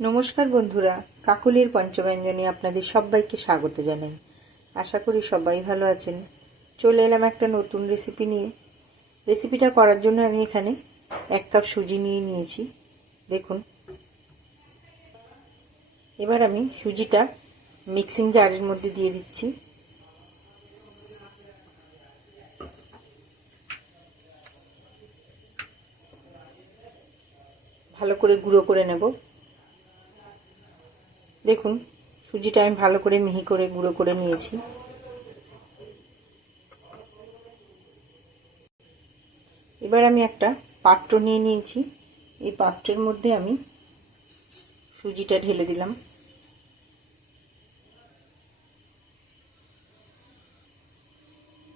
নমস্কার বন্ধুরা, কাকলির পঞ্চব্যঞ্জনে আপনাদের সবাইকে স্বাগত জানাই। আশা করি সবাই ভালো আছেন। চলে এলাম একটা নতুন রেসিপি নিয়ে। রেসিপিটা করার জন্য আমি এখানে 1 কাপ সুজি নিয়ে নিয়েছি। দেখুন, এবার আমি সুজিটা মিক্সিং জারের মধ্যে দিয়ে দিচ্ছি। ভালো করে গুঁড়ো করে নেব। দেখুন, সুজিটা আমি ভালো করে মিহি করে গুঁড়ো করে নিয়েছি। এবার আমি একটা পাত্র নিয়ে নিয়েছি। এই পাত্রের মধ্যে আমি সুজিটা ঢেলে দিলাম।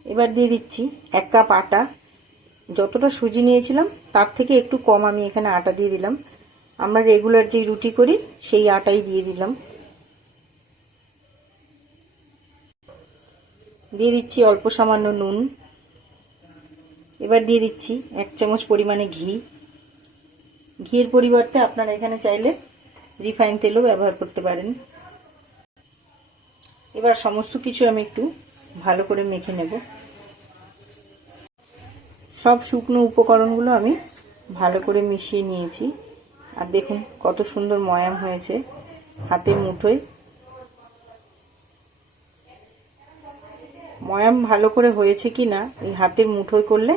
এবার দিয়ে দিচ্ছি 1 কাপ আটা। যতটা সুজি নিয়েছিলাম তার থেকে একটু কম আমি এখানে আটা দিয়ে দিলাম। আমরা রেগুলার যে রুটি করি সেই আটাই দিয়ে দিলাম। দিয়ে দিচ্ছি অল্প সামান্য নুন। এবার দিয়ে দিচ্ছি 1 চামচ পরিমাণে ঘি। ঘিয়ের পরিবর্তে আপনারা এখানে চাইলে রিফাইন তেলও ব্যবহার করতে পারেন। এবার সমস্ত কিছু আমি একটু ভালো করে মেখে নেব। সব শুকনো উপকরণগুলো আমি ভালো করে মিশিয়ে নিয়েছি। আর দেখুন কত সুন্দর ময়াম হয়েছে হাতের মুঠোয়। ময়াম ভালো করে হয়েছে কি না এই হাতের মুঠোয় করলে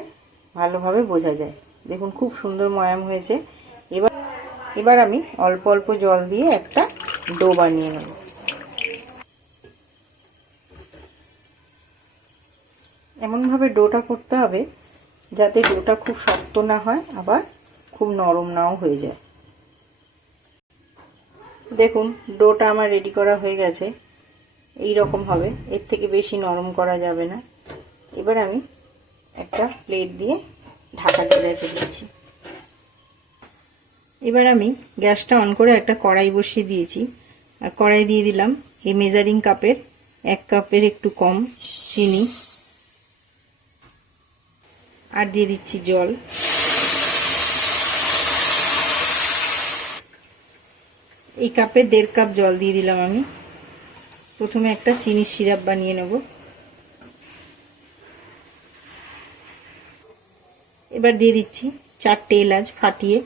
ভালোভাবে বোঝা যায়। দেখুন খুব সুন্দর ময়াম হয়েছে। এবার আমি অল্প অল্প জল দিয়ে একটা ডো বানিয়ে নেব। এমনভাবে ডোটা করতে হবে যাতে ডোটা খুব শক্ত না হয়, আবার খুব নরম নাও হয়ে যায়। দেখুন ডোটা আমার রেডি করা হয়ে গেছে। এই রকম হবে, এর থেকে বেশি নরম করা যাবে না। এবার আমি একটা প্লেট দিয়ে ঢাকা দিয়ে রেখে দিচ্ছি। এবার আমি গ্যাসটা অন করে একটা কড়াই বসিয়ে দিয়েছি। আর কড়াই দিয়ে দিলাম এই মেজারিং কাপের 1 কাপের একটু কম চিনি। আর দিয়ে দিচ্ছি জল। এই কাপের 1.5 কাপ জল দিয়ে দিলাম আমি। প্রথমে একটা চিনির সিরাপ বানিয়ে নেব। এবার দিয়ে দিচ্ছি 4টে এলাচ ফাটিয়ে।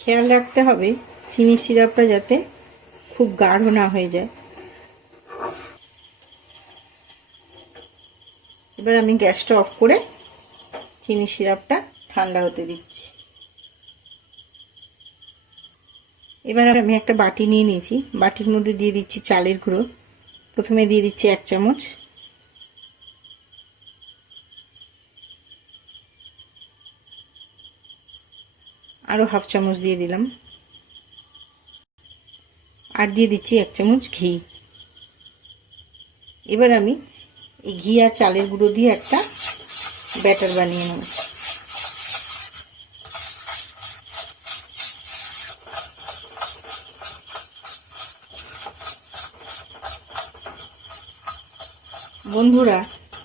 খেয়াল রাখতে হবে চিনির সিরাপটা যাতে খুব গাঢ় না হয়ে যায়। এবার আমি গ্যাসটা অফ করে চিনির সিরাপটা ঠান্ডা হতে দিচ্ছি। এবার আমি একটা বাটি নিয়ে নিয়েছি। বাটির মধ্যে দিয়ে দিচ্ছি চালের গুঁড়ো। প্রথমে দিয়ে দিচ্ছি 1 চামচ। আরও হাফ চামচ দিয়ে দিলাম। আর দিয়ে দিচ্ছি 1 চামচ ঘি। এবার আমি এই ঘি আর চালের গুঁড়ো দিয়ে একটা ব্যাটার বানিয়ে নেব। বন্ধুরা,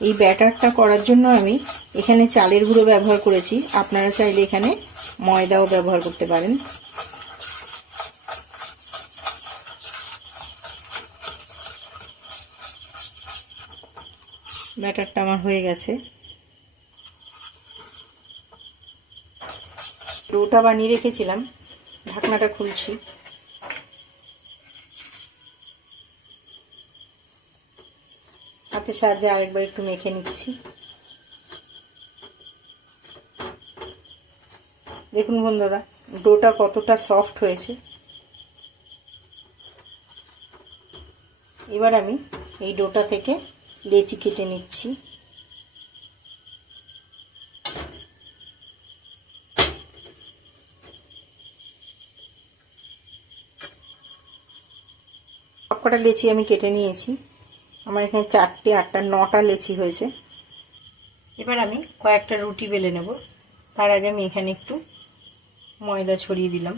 এই ব্যাটারটা করার জন্য আমি এখানে চালের গুঁড়ো ব্যবহার করেছি। আপনারা চাইলে এখানে ময়দাও ব্যবহার করতে পারেন। ব্যাটারটা আমার হয়ে গেছে। ডোটা বানিয়ে রেখেছিলাম, ঢাকনাটা খুলছি। হাতের সাহায্যে আরেকবার একটু মেখে নিচ্ছি। দেখুন বন্ধুরা, ডোটা কতটা সফট হয়েছে। এবার আমি এই ডোটা থেকে লেচি কেটে নিচ্ছি। সবকটা লেচি আমি কেটে নিয়েছি। আমার এখানে 4টে 8টা 9টা লেচি হয়েছে। এবার আমি কয়েকটা রুটি বেলে নেব। তার আগে আমি এখানে একটু ময়দা ছড়িয়ে দিলাম।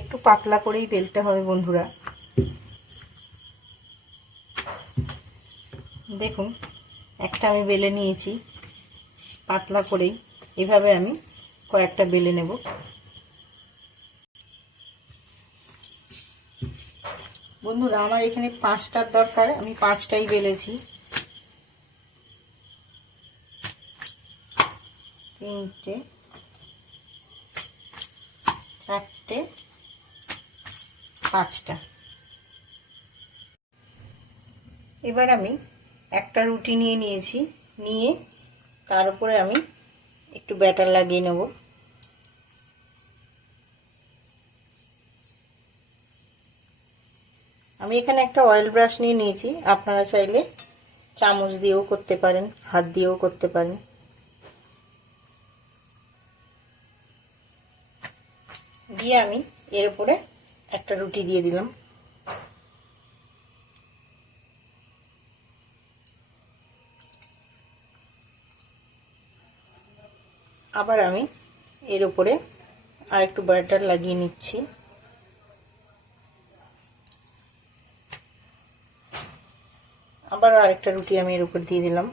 একটু পাতলা করেই বেলতে হবে বন্ধুরা। দেখুন একটা আমি বেলে নিয়েছি পাতলা করেই। এভাবে আমি কয়েকটা বেলে নেব। বন্ধুরা আমার এখানে 5টার দরকার, আমি 5টাই বেলেছি। 3টে 4টে 5টা। এবার আমি একটা রুটি নিয়ে নিয়েছি, নিয়ে তার উপরে আমি একটু ব্যাটার লাগিয়ে নেব। আমি এখানে একটা অয়েল ব্রাশ নিয়ে নিয়েছি, আপনারা চাইলে চামচ দিয়েও করতে পারেন, হাত দিয়েও করতে পারেন। দিয়ে আমি এর উপরে একটা রুটি দিয়ে দিলাম। আবার আমি এর উপরে আর একটু ব্যাটার লাগিয়ে নিচ্ছি। আবার আরেকটা রুটি আমি এর উপর দিয়ে দিলাম।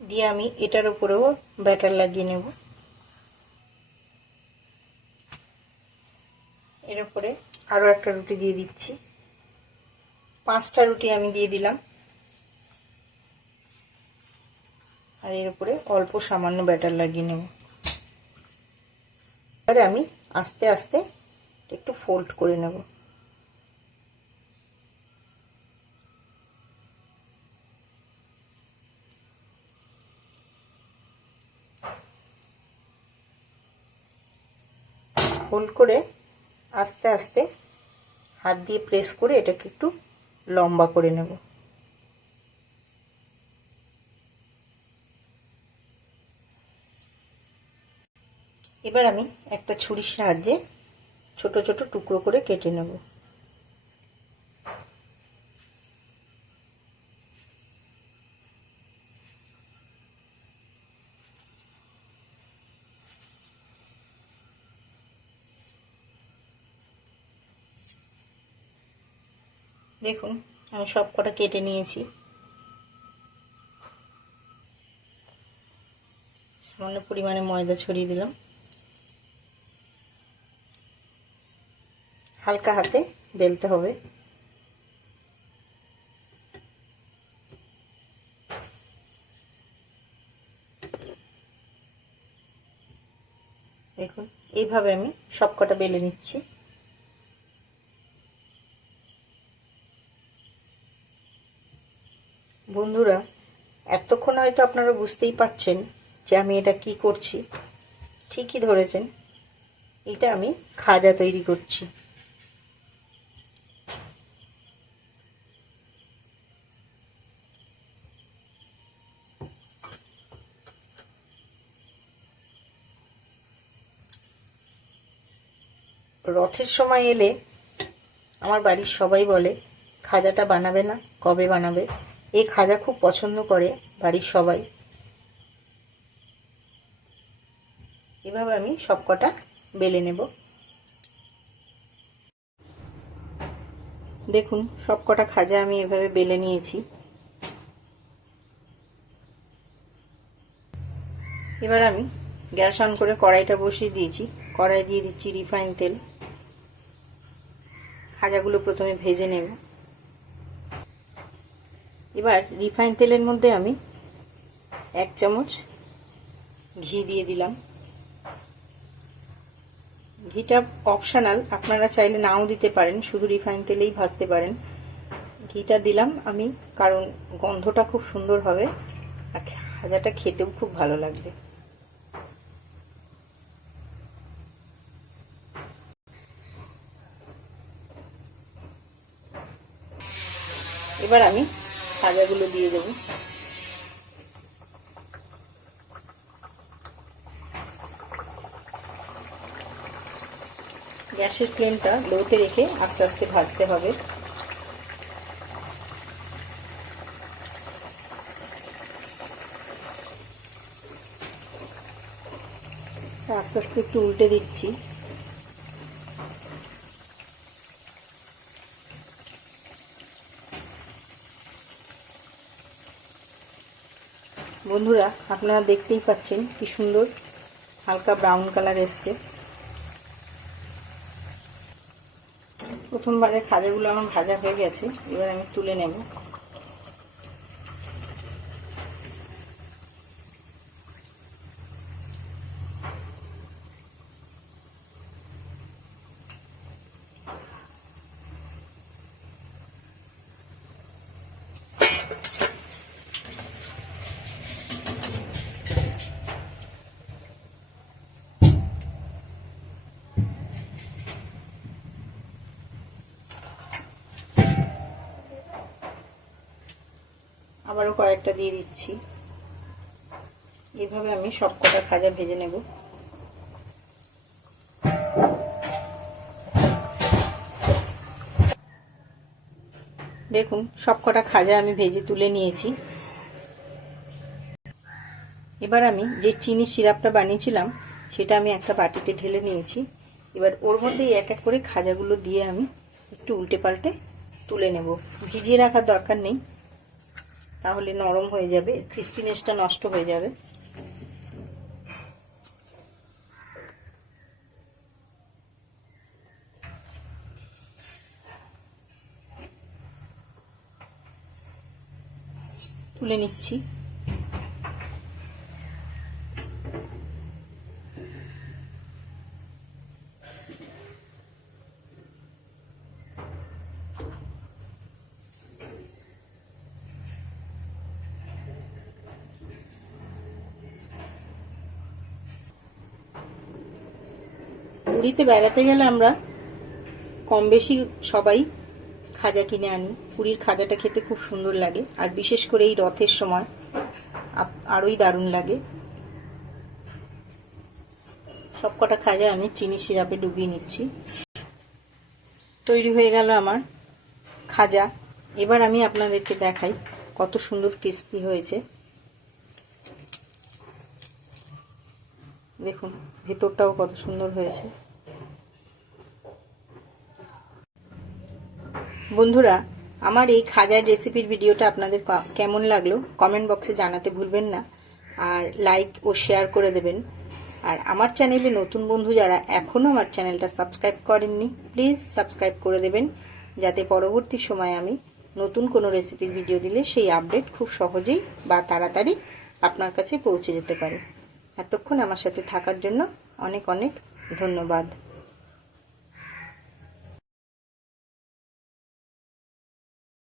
দিয়ে আমি এটার উপরেও ব্যাটার লাগিয়ে নেব। এর উপরে আরও একটা রুটি দিয়ে দিচ্ছি। 5টা রুটি আমি দিয়ে দিলাম। আর এর উপরে অল্প সামান্য ব্যাটার লাগিয়ে নেব। এবারে আমি আস্তে আস্তে একটু ফোল্ড করে নেব। ফোল্ড করে আস্তে আস্তে হাত দিয়ে প্রেস করে এটাকে একটু লম্বা করে নেব। এবার আমি একটা ছুরির সাহায্যে ছোট ছোট টুকরো করে কেটে নেব। দেখুন আমি সব কটা কেটে নিয়েছি। সামান্য পরিমাণে ময়দা ছড়িয়ে দিলাম। হালকা হাতে বেলতে হবে। দেখুন এইভাবে আমি সব কটা বেলে নিচ্ছি। বন্ধুরা এতক্ষণ হয়তো আপনারা বুঝতেই পারছেন যে আমি এটা কি করছি। ঠিকই ধরেছেন, এটা আমি খাজা তৈরি করছি। রথের সময় এলে আমার বাড়ির সবাই বলে খাজাটা বানাবে না, কবে বানাবে। এই খাজা খুব পছন্দ করে বাড়ির সবাই। এভাবে আমি সব কটা বেলে নেব। দেখুন সব কটা খাজা আমি এভাবে বেলে নিয়েছি। এবার আমি গ্যাস অন করে কড়াইটা বসিয়ে দিয়েছি। কড়াই দিয়ে দিচ্ছি রিফাইন তেল। খাজাগুলো প্রথমে ভেজে নেব। এবার রিফাইন তেলের মধ্যে আমি 1 চামচ ঘি দিয়ে দিলাম। ঘিটা অপশনাল, আপনারা চাইলে নাও দিতে পারেন, শুধু রিফাইন তেলেই ভাজতে পারেন। ঘিটা দিলাম আমি কারণ গন্ধটা খুব সুন্দর হবে আর খাজাটা খেতেও খুব ভালো লাগবে। এবার আমি খাজাগুলো দিয়ে দেব। গ্যাসের ফ্লেমটা লোতে রেখে আস্তে আস্তে ভাজতে হবে। আস্তে আস্তে একটু উল্টে দিচ্ছি। বন্ধুরা, আপনারা দেখতেই পাচ্ছেন কি সুন্দর হালকা ব্রাউন কালার এসছে। প্রথমবারের খাজাগুলো আমার ভাজা হয়ে গেছে, এবার আমি তুলে নেব। আবারও কয়েকটা দিয়ে দিচ্ছি। এভাবে আমি সবকটা খাজা ভেজে নেব। দেখুন, সবকটা খাজা আমি ভেজে তুলে নিয়েছি। এবার আমি যে চিনি সিরাপটা বানিয়েছিলাম সেটা আমি একটা বাটিতে ঢেলে নিয়েছি। এবার ওর মধ্যেই এক এক করে খাজাগুলো দিয়ে আমি একটু উল্টে পাল্টে তুলে নেব। ভিজিয়ে রাখার দরকার নেই, তাহলে নরম হয়ে যাবে, ক্রিস্পিনেসটা নষ্ট হয়ে যাবে। তুলে নিচ্ছি। পুরীতে বেড়াতে গেলে আমরা কম বেশি সবাই খাজা কিনে আনি। পুরীর খাজাটা খেতে খুব সুন্দর লাগে, আর বিশেষ করে এই রথের সময় আরোই দারুণ লাগে। সবকটা খাজা আমি চিনি সিরাপে ডুবিয়ে নিচ্ছি। তৈরি হয়ে গেল আমার খাজা। এবার আমি আপনাদেরকে দেখাই কত সুন্দর ক্রিস্পি হয়েছে। দেখুন, ভেতরটাও কত সুন্দর হয়েছে। বন্ধুরা, আমার এই খাজার রেসিপির ভিডিওটা আপনাদের কেমন লাগলো কমেন্ট বক্সে জানাতে ভুলবেন না, আর লাইক ও শেয়ার করে দেবেন। আর আমার চ্যানেলে নতুন বন্ধু যারা এখনও আমার চ্যানেলটা সাবস্ক্রাইব করেননি, প্লিজ সাবস্ক্রাইব করে দেবেন, যাতে পরবর্তী সময়ে আমি নতুন কোনো রেসিপির ভিডিও দিলে সেই আপডেট খুব সহজেই বা তাড়াতাড়ি আপনার কাছে পৌঁছে যেতে পারে। এতক্ষণ আমার সাথে থাকার জন্য অনেক অনেক ধন্যবাদ।